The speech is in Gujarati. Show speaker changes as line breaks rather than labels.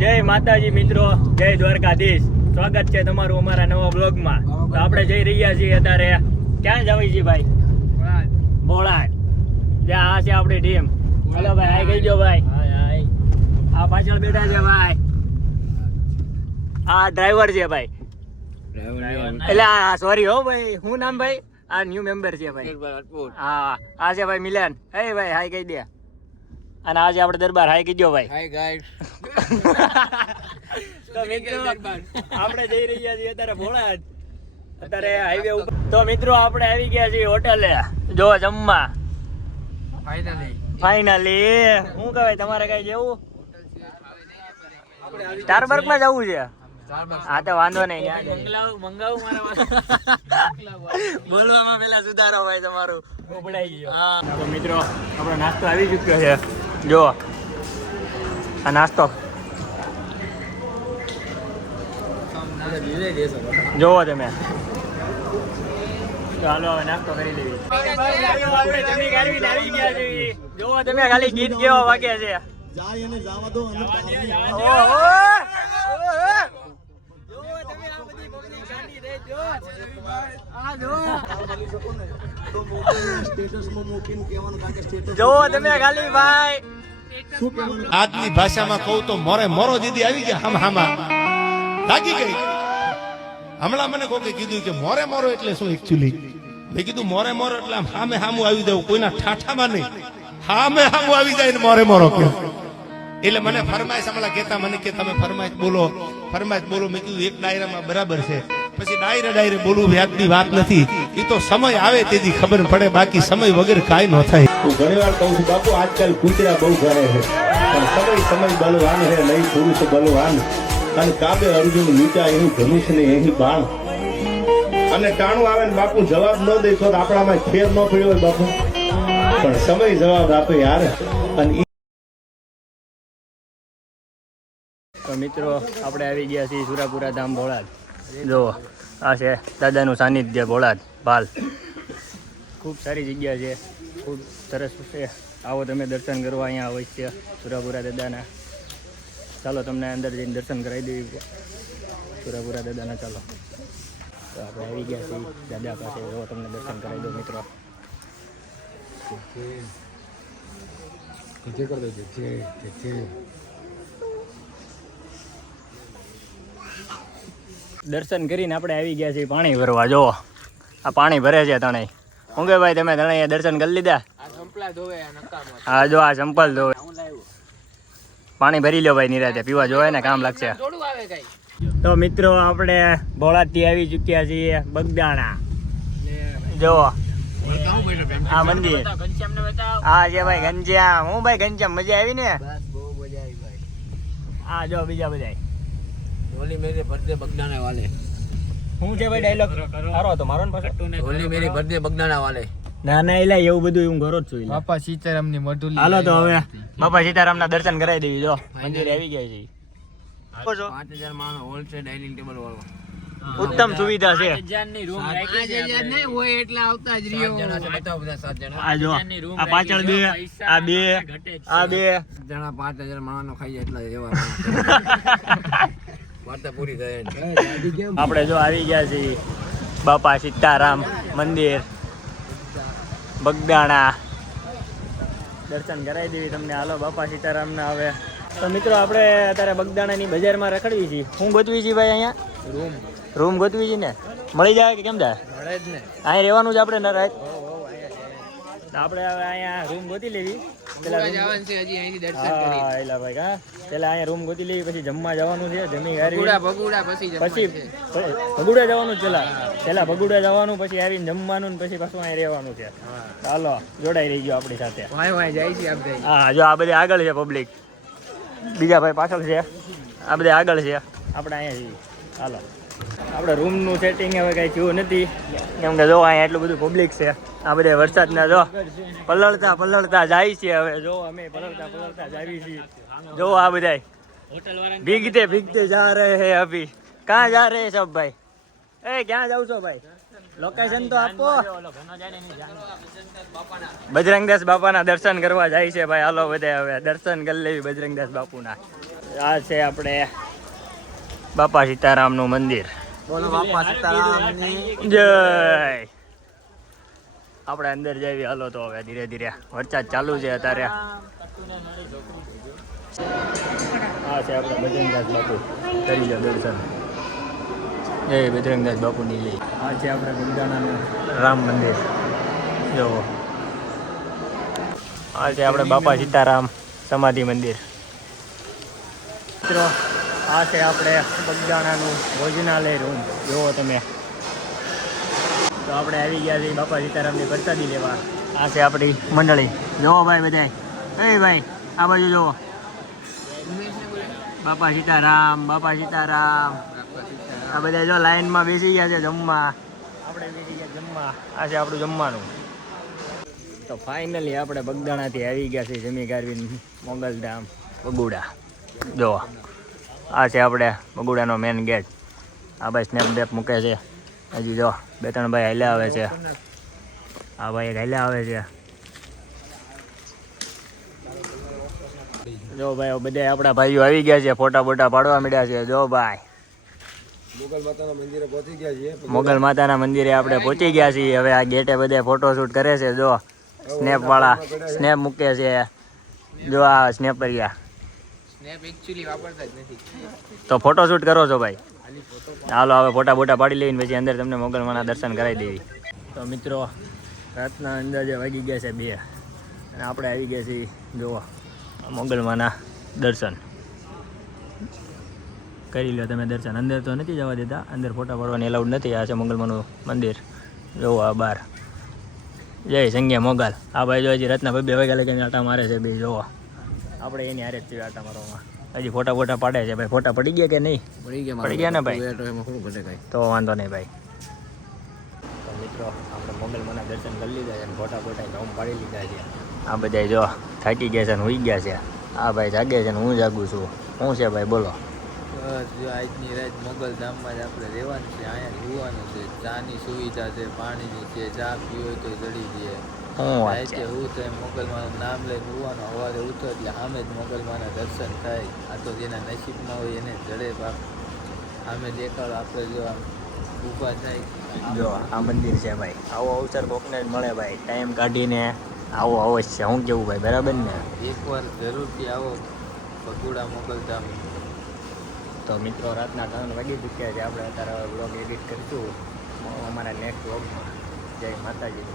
જય માતાજી મિત્રો જય દ્વારકાધીશ. સ્વાગત છે તમારું અમારા નવા બ્લોગમાં. તો આપણે જઈ રહ્યા છીએ અત્યારે. ક્યાં જવી છીએ ભાઈ? ભોળાટ જ્યાં આ છે આપણી ટીમ. હલો ભાઈ હાઈ કહી દો ભાઈ આ પાછળ બેઠા છે ભાઈ. આ ડ્રાઈવર છે ભાઈ. એટલે આ સોરી હો ભાઈ. શું નામ ભાઈ? આ ન્યુ મેમ્બર છે ભાઈ. હા આ છે ભાઈ મિલન. હે ભાઈ હાઈ કહી દે. અને આજે આપણે દરબાર હાય કીધો ભાઈ.
હાય ગાઈડ
તો મિત્રો આપણે જઈ રહ્યા છીએ અત્યારે ભોળા અત્યારે હાઈવે ઉપર. તો મિત્રો આપણે આવી ગયા છીએ હોટલે જો જમવા.
ફાઇનલી
ફાઇનલી શું કહેવાય તમારે કઈ જેવું? સ્ટારબર્ગમાં જવું છે? હા તો વાંધો નહીં બોલવામાં પેલા સુધારો ભાઈ તમારું. ઉપડાઈ હા. તો મિત્રો આપણો નાસ્તો આવી ચુક્યો છે. જો. આ નાસ્તો. જોવો તમે. ચાલો હવે નાસ્તો કરી લેવી જોવો તમે ખાલી ગીત કેવા વાગ્યા છે.
જાય અને જવા દો
આજની ભાષામાં કહું તો મોરે મોરો દીદી આવી ગયા હમ હામા લાગી ગઈ. હમણાં મને કોકે કીધું કે મોરે મોરો એટલે શું એકચ્યુઅલી મેં કીધું મોરે મોરો એટલે હામે હામું આવી જવું કોઈના ઠાઠામાં નહીં. હામે હામું આવી જાય ને મોરે મોરો કે એટલે મને ફરમાઈશ હમણાં કહેતા, મને કે તમે ફરમાઈશ બોલો. ફરમાઈશ બોલો, મેં કીધું એક ડાયરામાં બરાબર છે. પછી ડાયરે ડાયરે બોલવું વ્યાજની વાત નથી. એ તો સમય આવે તેથી ખબર પડે બાકી સમય વગર કાંઈ ન થાય.
હું ઘણી વાર કહું છું બાપુ આજકાલ કૂતરા બહુ ઘરે છે. પણ સમય સમય બલવાન હે નહીં પુરુષ બલવાન. અને કાબે અર્જુન લૂંટા એનું ધનુષ ને એની બાણ. અને ટાણું આવે ને બાપુ જવાબ ન દે તો આપણામાં ખેર ન પડ્યો હોય બાપુ. પણ સમય જવાબ આપે યાર. અને
મિત્રો આપણે આવી ગયા છીએ સુરાપુરા ધામ ભોળા જો આ છે દાદાનું સાનિધ્ય ભોળાદ ભાલ. ખૂબ સારી જગ્યા છે. ખૂબ સરસ છે. આવો તમે દર્શન કરવા અહીંયા અવશ્ય સુરાપુરા દાદાના. ચાલો તમને અંદર જઈને દર્શન કરાવી દેવી સુરાપુરા દાદાના ચાલો. તો આપણે આવી ગયા છીએ દાદા પાસે. એવો તમને દર્શન કરાવી દો મિત્રો. દર્શન કરીને આપણે આવી ગયા છીએ પાણી ભરવા જો આ પાણી ભરે છે તણે હું ભાઈ, તમે તણે દર્શન કરી લીધા? હા, જો, આ ચંપલ ધોવે. પાણી ભરી લો ભાઈ, નિરાતે. પીવા જોવે ને, કામ લાગશે. તો મિત્રો, આપણે ભોળાથી આવી ચૂક્યા છીએ બગદાણા. જો આ મંદિર. હા છે ભાઈ, ઘનશ્યામ. હું, ભાઈ, ઘનશ્યામ, મજા આવી ને? આ, જો, બીજા બધા
હોલી મેરી ભરદે બગદાના વાલે.
હું છે ભાઈ ડાયલોગ સારો હતો મારો ને પાછો?
હોલી મેરી ભરદે બગદાના વાલે.
ના ના એલા એવું બધું હું ઘરો જ છું.
બાપા સીતારામની મઢુલી
હાલો તો હવે બાપા સીતારામના દર્શન કરાવી દેવી જો. મંદિર આવી ગયા છે.
પાંચ હજારમાં હોલ છે ડાઇનિંગ ટેબલ વાળો
ઉત્તમ સુવિધા છે.
હોય એટલે આવતા જ રહ્યો. બતાવો બધા સાત જણા.
આ પાછળ બે આ બે આ બે.
જણા પાંચ હજાર માણસ ખાઈ જાય એટલા એવા
આપણે જો આવી ગયા છીએ. બાપા સીતારામ મંદિર. બગદાણા. દર્શન કરાવી દેવી તમને. હાલો બાપા સીતારામના હવે. તો મિત્રો આપણે અત્યારે બગદાણાની બજારમાં રખડવી છીએ. હું ગોતવી છીએ ભાઈ અહીંયા? રૂમ. રૂમ ગોતવી છીએ ને? મળી જાય કે કેમ જાય?
મળે જ ને.
અહીંયા રહેવાનું જ આપણે ના રાત આપણે હવે અહીંયા રૂમ ગોતી લેવી. પેલા
જવાનું છે હજી અહીંથી દર્શન કરી.
હા એલા ભાઈ હા. પેલા અહીંયા રૂમ ગોતી લેવી પછી જમવા જવાનું છે જમી
ભગુડા ભગુડા પછી
પછી ભગુડા જવાનું પેલા. પેલા ભગુડા જવાનું પછી આવીને જમવાનું ને પછી પાછું અહીં રહેવાનું છે. ચાલો જોડાઈ રહી ગયો આપણી સાથે.
વાય વાય જાય છે આપણે
હા જો આ બધી આગળ છે પબ્લિક બીજા ભાઈ પાછળ છે. આ બધે આગળ છે. આપણે અહીંયા છીએ હાલો. આપણે રૂમનું સેટિંગ હવે કાંઈ જોયું નથી. કેમ કે જો અહીંયા એટલું બધું પબ્લિક છે. આ બધે વરસાદના જો પલળતા પલળતા જાય છે હવે. જો અમે પલળતા પલળતા જાવી છીએ. જો આ બધા ભીગતે ભીગતે જા રહે હે અભી. ક્યાં જા રહે સબ ભાઈ? એ, ક્યાં જાવ છો ભાઈ? લોકેશન તો આપો. બજરંગદાસ બાપાના દર્શન કરવા જાય છે ભાઈ. હાલો બધે હવે દર્શન કરી લેવી બજરંગદાસ બાપુના. આ છે આપણે બાપા સીતારામનું મંદિર.
બોલો બાપા સીતારામની.
જય. આપણે અંદર જઈએ હાલો તો હવે ધીરે ધીરે. વરસાદ ચાલુ છે અત્યારે. આ છે આપણે બજરંગદાસ બાપુ. કરી લો દર્શન. જય બજરંગદાસ બાપુની જય. આ છે આપણે ગુંજાણાનું રામ મંદિર. જો આ છે આપણે બાપા સીતારામ સમાધિ મંદિર. મિત્રો આ છે આપણે બગદાણાનું ભોજનાલય રૂમ જુઓ તમે. તો આપણે આવી ગયા છીએ બાપા સીતારામની પ્રસાદી લેવા. આ છે આપણી મંડળી. જુઓ ભાઈ બધાય. એ ભાઈ, આ બાજુ જુઓ. બાપા સીતારામ બાપા સીતારામ. આ બધા જો લાઈનમાં બેસી ગયા છે જમવા. આપણે બેસી ગયા જમવા. આ છે આપણું જમવાનું. તો ફાઇનલી આપણે બગદાણાથી આવી ગયા છીએ જમી ગારવીન મોગલધામ બગુડા. જો આ છે આપણે બગુડાનો મેન ગેટ આ ભાઈ સ્નેપ બેપ મૂકે છે. હજી જો બે ત્રણ ભાઈ હાલ્યા આવે છે. આ ભાઈ હાલ્યા આવે છે. જો ભાઈ બધા આપણા ભાઈઓ આવી ગયા છે ફોટા બોટા પાડવા મળ્યા છે. જો ભાઈ.
મુગલ માતાના મંદિરે પહોંચી ગયા છીએ.
મોગલ માતાના મંદિરે આપણે પહોંચી ગયા છીએ. હવે આ ગેટે બધે ફોટોશૂટ કરે છે. જો સ્નેપ વાળા સ્નેપ મૂકે છે. જો આ સ્નેપરિયા
સ્નેપ એકચ્યુઅલી વાપરતા જ નથી.
તો ફોટોશૂટ કરો છો ભાઈ. હાલો હવે ફોટા બોટા પાડી લઈને પછી અંદર તમને મોગલમાના દર્શન કરાવી દેવી. તો મિત્રો રાતના અંદાજે વાગી ગયા છે બે. અને આપણે આવી ગયા છીએ જોવા મોગલમાના દર્શન. કરી લો તમે દર્શન. અંદર તો નથી જવા દેતા. અંદર ફોટા પાડવાની એલાઉડ નથી. આ છે મોગલમાનું મંદિર. જોવો આ બાર. જય સંજ્ઞા મોગલ. આ ભાઈ જો હજી રાતના બે વાગ્યા લગીને આટા મારે છે બે જોવો આપણે એની હારે જ આટા મારવામાં હજી ફોટા ફોટા પાડે છે ભાઈ. ફોટા પડી ગયા કે નહીં?
પડી ગયા
પડી ગયા ને ભાઈ? તો વાંધો નહીં ભાઈ. તો મિત્રો આપણે મોગલમાના દર્શન કરી લીધા છે ફોટા ફોટા નોમ પાડી લીધા છે. આ બધા જો થાકી ગયા છે અને હુઈ ગયા છે. આ ભાઈ જાગે છે ને હું જાગું છું. શું છે ભાઈ? બોલો.
બસ જો આજની રાત મોગલ ધામમાં જ આપણે રહેવાનું છે. અહીંયા જોવાનું છે. ચાની સુવિધા છે પાણીની છે ચા પીવો તો જડી દે
શું વાત છે.
હું તો મોગલમાનું નામ લઈને હોવાનું અવાજ ઉઠો એટલે સામે જ મોગલમાના દર્શન થાય. આ તો જેના નસીબમાં હોય એને જડે બાપ. સામે દેખાડો આપણે જો આમ ઊભા થાય.
જો આ મંદિર છે ભાઈ. આવો અવસર કોકને મળે ભાઈ. ટાઈમ કાઢીને આવો અવશ્ય હું કેવું ભાઈ? બરાબર ને?
એકવાર જરૂરથી આવો. બગુડા મોકલતા
તો મિત્રો રાતના ત્રણ વાગી ચૂક્યા છે. આપણે અત્યારે બ્લોગ એડિટ કરીશું અમારા નેક્સ્ટ બ્લોગમાં જય માતાજી